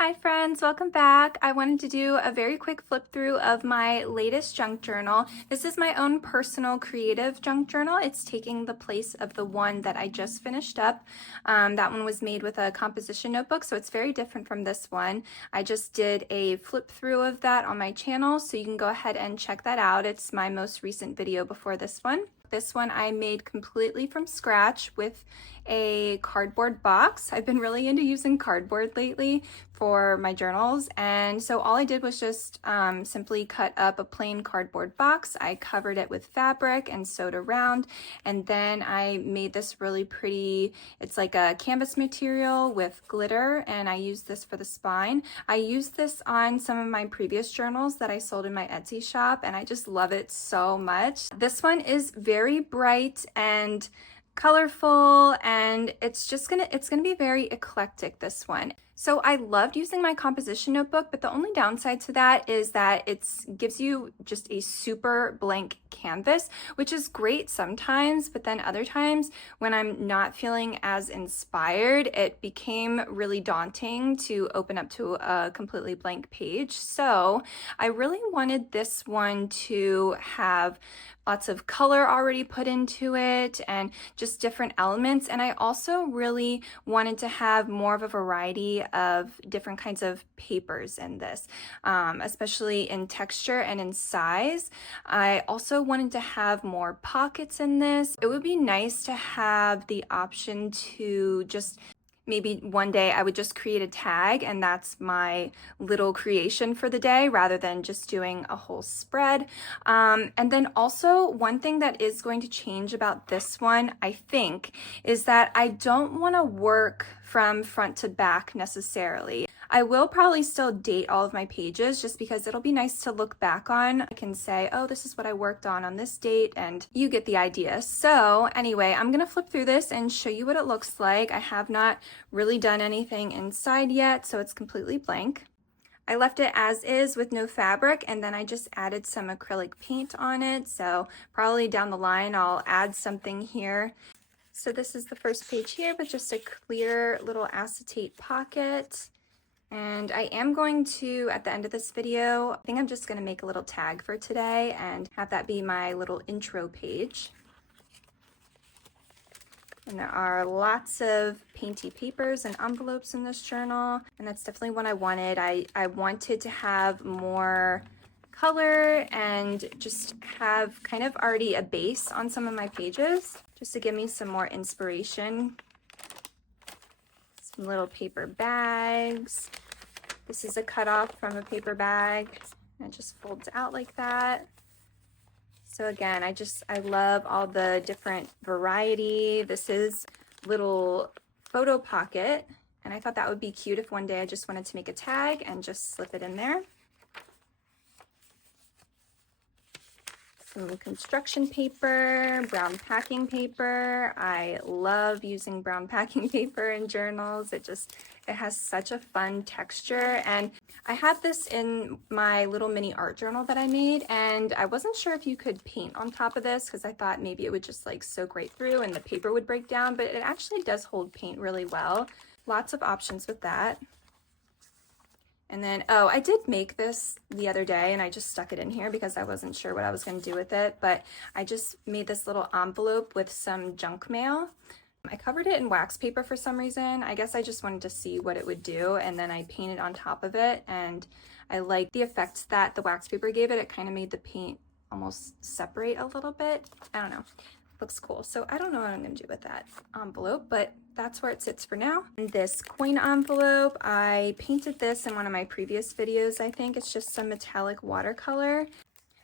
Hi friends, welcome back. I wanted to do a very quick flip through of my latest junk journal. This is my own personal creative junk journal. It's taking the place of the one that I just finished up. That one was made with a composition notebook, so it's very different from this one. I just did a flip through of that on my channel, so you can go ahead and check that out. It's my most recent video before this one. This one I made completely from scratch with a cardboard box. I've been really into using cardboard lately for my journals, and so all I did was just simply cut up a plain cardboard box. I covered it with fabric and sewed around, and then I made this really pretty, it's like a canvas material with glitter, and I used this for the spine. I used this on some of my previous journals that I sold in my Etsy shop, and I just love it so much. This one is very bright and colorful, and it's gonna be very eclectic, this one. So I loved using my composition notebook, but the only downside to that is that it gives you just a super blank canvas, which is great sometimes, but then other times when I'm not feeling as inspired, it became really daunting to open up to a completely blank page. So I really wanted this one to have lots of color already put into it and just different elements. And I also really wanted to have more of a variety of different kinds of papers in this, especially in texture and in size. I also wanted to have more pockets in this. It would be nice to have the option to just maybe one day I would just create a tag and that's my little creation for the day rather than just doing a whole spread. And then also one thing that is going to change about this one, I think, is that I don't want to work from front to back necessarily. I will probably still date all of my pages just because it'll be nice to look back on. I can say, oh, this is what I worked on this date, and you get the idea. So anyway, I'm gonna flip through this and show you what it looks like. I have not really done anything inside yet, so it's completely blank. I left it as is with no fabric, and then I just added some acrylic paint on it. So probably down the line, I'll add something here. So this is the first page here with just a clear little acetate pocket. And I am going to, at the end of this video, I think I'm just going to make a little tag for today and have that be my little intro page. And there are lots of painty papers and envelopes in this journal, and that's definitely what I wanted. I wanted to have more color and just have kind of already a base on some of my pages, just to give me some more inspiration. Some little paper bags. This is a cutoff from a paper bag, and it just folds out like that. So again, I love all the different variety. This is little photo pocket, and I thought that would be cute if one day I just wanted to make a tag and just slip it in there. Some construction paper, brown packing paper. I love using brown packing paper in journals. It has such a fun texture, and I have this in my little mini art journal that I made, and I wasn't sure if you could paint on top of this because I thought maybe it would just like soak right through and the paper would break down, but it actually does hold paint really well. Lots of options with that. And then, oh, I did make this the other day and I just stuck it in here because I wasn't sure what I was going to do with it, but I just made this little envelope with some junk mail. I covered it in wax paper for some reason. I guess I just wanted to see what it would do, and then I painted on top of it, and I liked the effect that the wax paper gave it. It kind of made the paint almost separate a little bit. I don't know. Looks cool. So I don't know what I'm going to do with that envelope, but that's where it sits for now. And this coin envelope, I painted this in one of my previous videos, I think. It's just some metallic watercolor.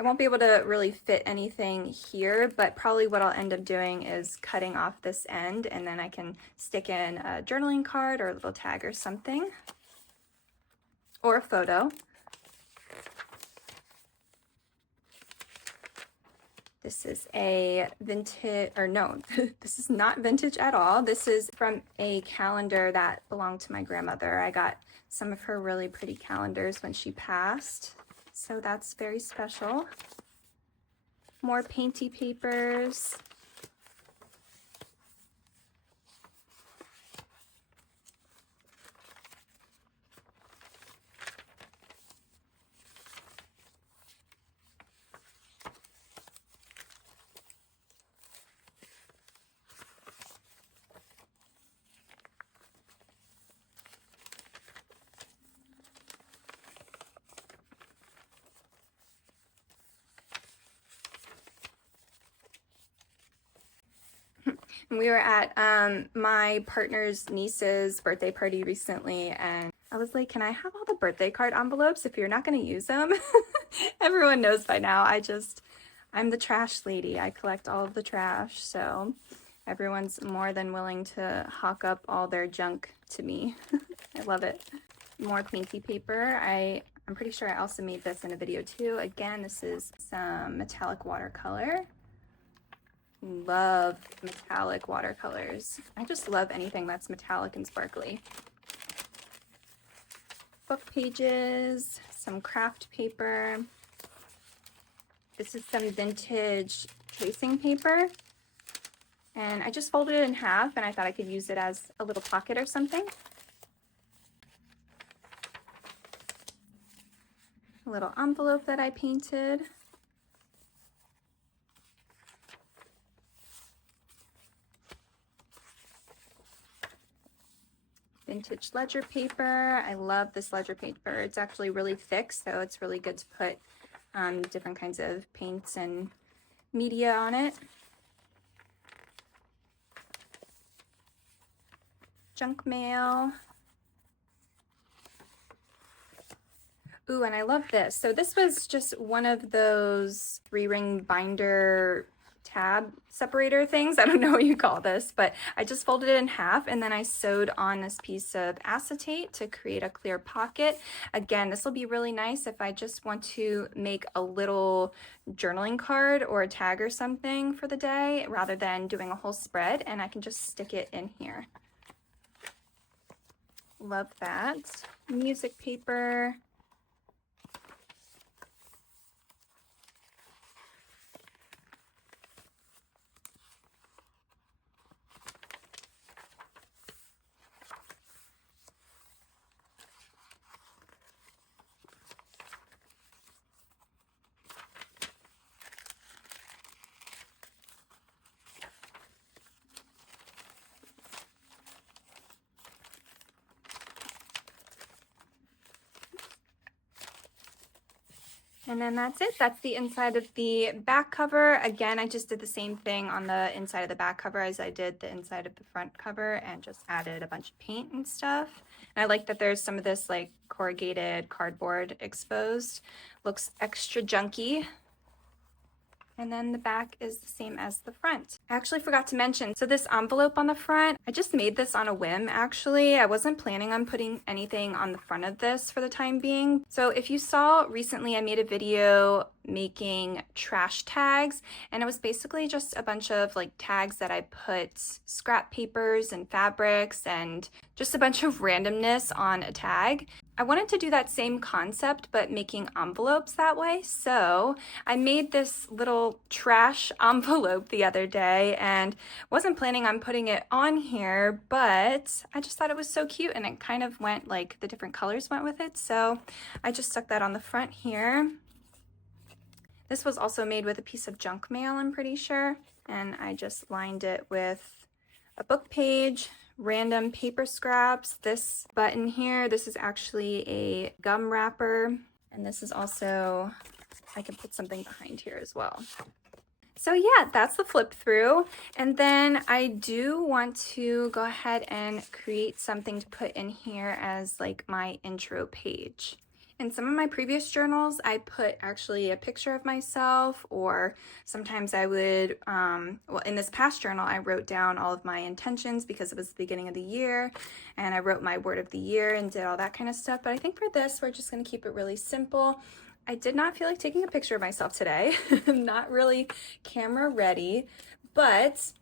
I won't be able to really fit anything here, but probably what I'll end up doing is cutting off this end, and then I can stick in a journaling card or a little tag or something, or a photo. This is a vintage, or no, this is not vintage at all. This is from a calendar that belonged to my grandmother. I got some of her really pretty calendars when she passed, so that's very special. More painty papers. And we were at my partner's niece's birthday party recently, and I was like, can I have all the birthday card envelopes if you're not going to use them? Everyone knows by now. I'm the trash lady. I collect all of the trash, so everyone's more than willing to hawk up all their junk to me. I love it. More painty paper. I'm pretty sure I also made this in a video too. Again, this is some metallic watercolor. Love metallic watercolors. I just love anything that's metallic and sparkly. Book pages, some craft paper. This is some vintage tracing paper. And I just folded it in half and I thought I could use it as a little pocket or something. A little envelope that I painted. Vintage ledger paper. I love this ledger paper. It's actually really thick, so it's really good to put different kinds of paints and media on it. Junk mail. Ooh, and I love this. So this was just one of those 3-ring binder tab separator things. I don't know what you call this, but I just folded it in half and then I sewed on this piece of acetate to create a clear pocket. Again, this will be really nice if I just want to make a little journaling card or a tag or something for the day rather than doing a whole spread, and I can just stick it in here. Love that. Music paper. And then that's it. That's the inside of the back cover. Again, I just did the same thing on the inside of the back cover as I did the inside of the front cover and just added a bunch of paint and stuff. And I like that there's some of this like corrugated cardboard exposed. Looks extra junky. And then the back is the same as the front. I actually forgot to mention, so this envelope on the front, I just made this on a whim actually. I wasn't planning on putting anything on the front of this for the time being. So if you saw recently, I made a video making trash tags, and it was basically just a bunch of like tags that I put scrap papers and fabrics and just a bunch of randomness on a tag. I wanted to do that same concept, but making envelopes that way. So I made this little trash envelope the other day and wasn't planning on putting it on here, but I just thought it was so cute and it kind of went like the different colors went with it. So I just stuck that on the front here. This was also made with a piece of junk mail, I'm pretty sure. And I just lined it with a book page, random paper scraps. This button here, this is actually a gum wrapper. And this is also, I can put something behind here as well. So yeah, that's the flip through. And then I do want to go ahead and create something to put in here as like my intro page. In some of my previous journals, I put actually a picture of myself, or sometimes I would, well, in this past journal, I wrote down all of my intentions because it was the beginning of the year, and I wrote my word of the year and did all that kind of stuff. But I think for this, we're just gonna keep it really simple. I did not feel like taking a picture of myself today. I'm not really camera ready, but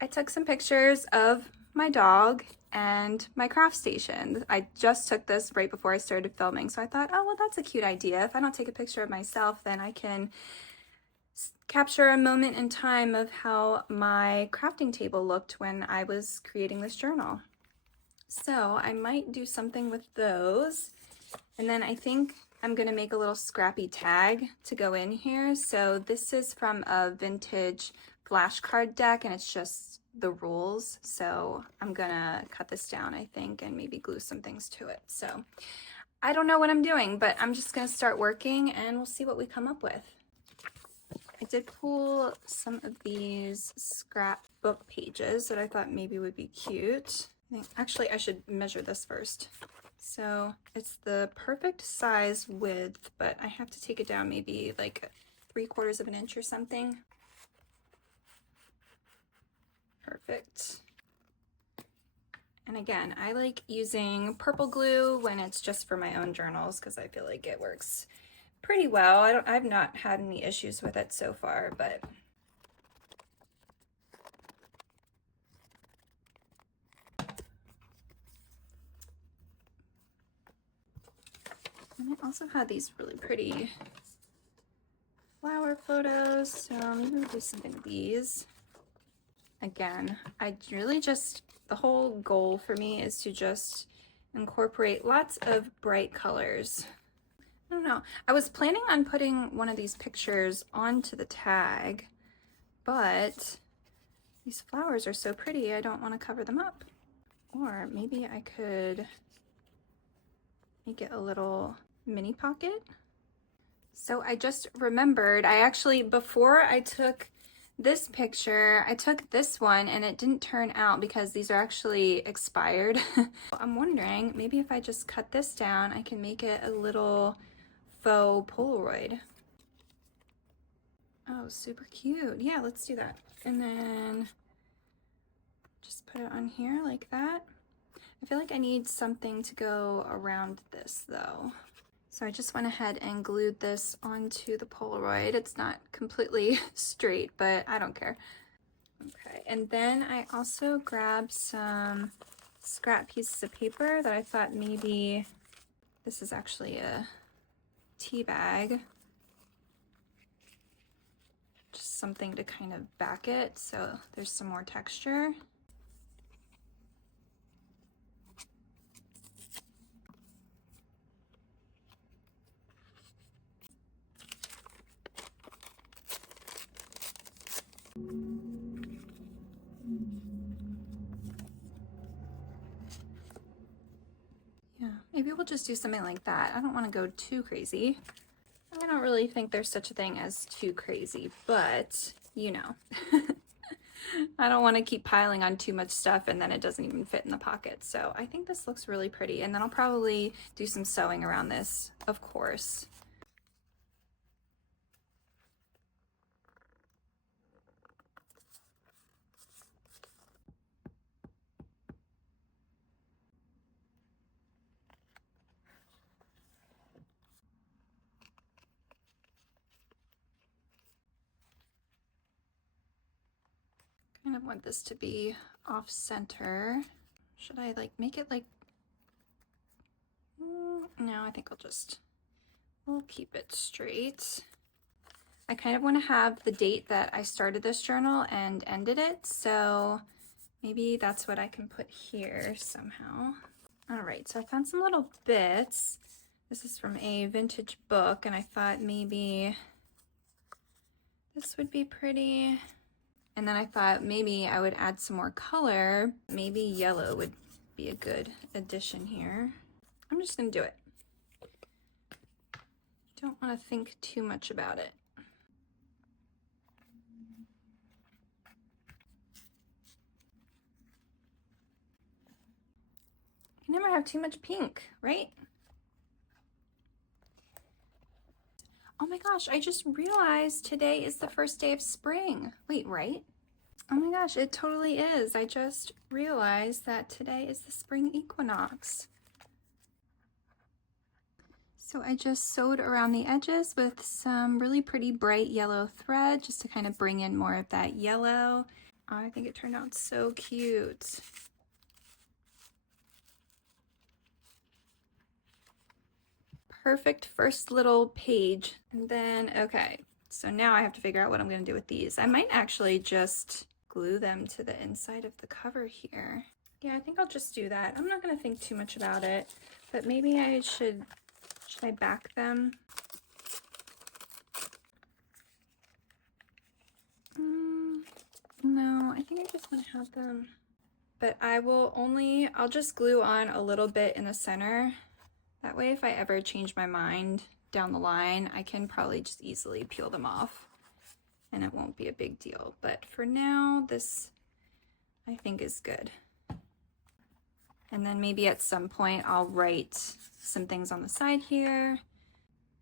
I took some pictures of my dog and my craft station. I just took this right before I started filming, so I thought, oh, well, that's a cute idea. If I don't take a picture of myself, then I can capture a moment in time of how my crafting table looked when I was creating this journal. So I might do something with those. And then I think I'm gonna make a little scrappy tag to go in here. So this is from a vintage flashcard deck, and it's just the rules. So I'm gonna cut this down, I think, and maybe glue some things to it. So I don't know what I'm doing, but I'm just gonna start working and we'll see what we come up with. I did pull some of these scrapbook pages that I thought maybe would be cute. Actually, I should measure this first. So it's the perfect size width, but I have to take it down maybe like 3/4 of an inch or something. Perfect. And again, I like using purple glue when it's just for my own journals because I feel like it works pretty well. I've not had any issues with it so far, but and I also had these really pretty flower photos, so maybe we'll do something with these. Again, I really just, the whole goal for me is to just incorporate lots of bright colors. I don't know. I was planning on putting one of these pictures onto the tag, but these flowers are so pretty, I don't want to cover them up. Or maybe I could make it a little mini pocket. So I just remembered, I actually, before I took this picture, I took this one and it didn't turn out because these are actually expired. I'm wondering, maybe if I just cut this down, I can make it a little faux Polaroid. Oh, super cute. Yeah, let's do that. And then just put it on here like that. I feel like I need something to go around this though. So I just went ahead and glued this onto the Polaroid. It's not completely straight, but I don't care. Okay, and then I also grabbed some scrap pieces of paper that I thought maybe, this is actually a tea bag. Just something to kind of back it so there's some more texture. Yeah, maybe we'll just do something like that. I don't want to go too crazy. I don't really think there's such a thing as too crazy, but you know. I don't want to keep piling on too much stuff and then it doesn't even fit in the pocket. So I think this looks really pretty, and then I'll probably do some sewing around this, of course. Kind of want this to be off center. Should I like make it like, no, I think we'll keep it straight. I kind of want to have the date that I started this journal and ended it, so maybe that's what I can put here somehow. All right, so I found some little bits. This is from a vintage book, and I thought maybe this would be pretty. And then I thought maybe I would add some more color. Maybe yellow would be a good addition here. I'm just gonna do it. Don't want to think too much about it. You never have too much pink, right? Oh my gosh, I just realized today is the first day of spring. Wait, right? Oh my gosh, it totally is. I just realized that today is the spring equinox. So I just sewed around the edges with some really pretty bright yellow thread just to kind of bring in more of that yellow. Oh, I think it turned out so cute. Perfect first little page. And then, okay, so now I have to figure out what I'm going to do with these. I might actually just glue them to the inside of the cover here. Yeah, I think I'll just do that. I'm not going to think too much about it, but maybe I should I back them? No, I think I just want to have them. But I'll just glue on a little bit in the center. That way, if I ever change my mind down the line, I can probably just easily peel them off. and it won't be a big deal. But for now, this I think is good. And then maybe at some point I'll write some things on the side here.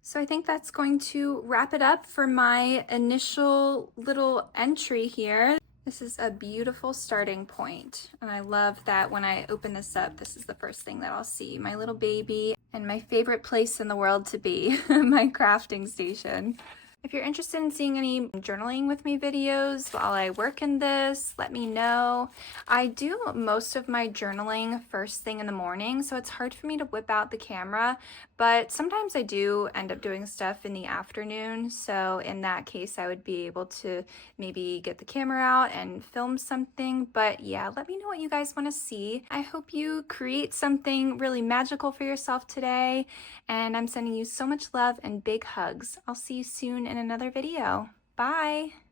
So I think that's going to wrap it up for my initial little entry here. This is a beautiful starting point, and I love that when I open this up, this is the first thing that I'll see, my little baby and my favorite place in the world to be, my crafting station. If you're interested in seeing any journaling with me videos while I work in this, let me know. I do most of my journaling first thing in the morning, so it's hard for me to whip out the camera, but sometimes I do end up doing stuff in the afternoon, so in that case I would be able to maybe get the camera out and film something. But yeah, let me know what you guys want to see. I hope you create something really magical for yourself today, and I'm sending you so much love and big hugs. I'll see you soon in another video. Bye!